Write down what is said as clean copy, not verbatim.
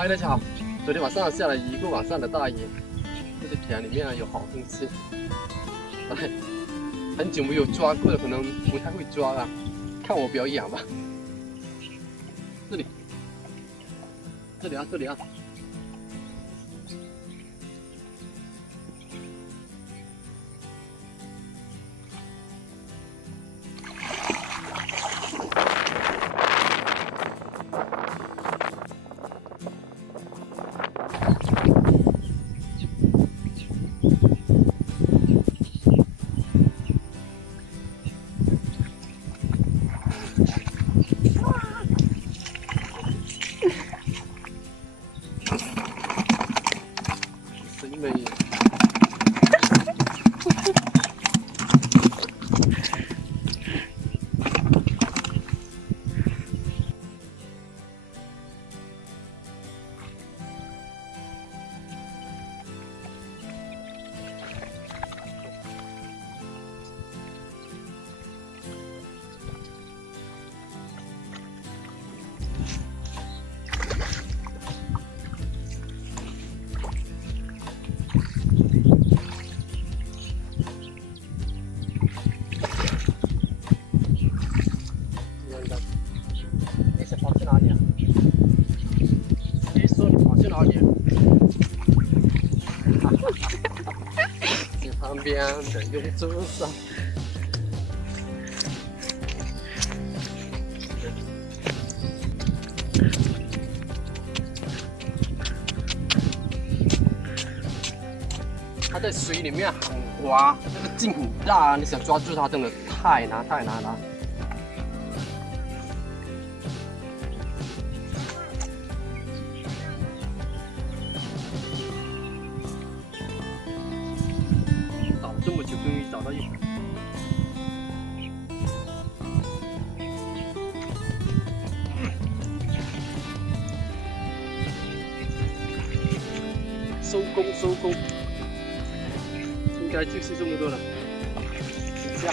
嗨，大家好！昨天晚上下了一个晚上的大雨，这些田里面有好东西。哎，很久没有抓过了，可能不太会抓了，看我表演吧。这里，这里啊，这里啊。是因为你是跑去哪里啊？你说你跑去哪里？你旁边的用桌上。它在水里面很滑，那个劲很大，你想抓住它真的太难了。找了这么久，终于找到一条。收工，应该就是这么多了。下。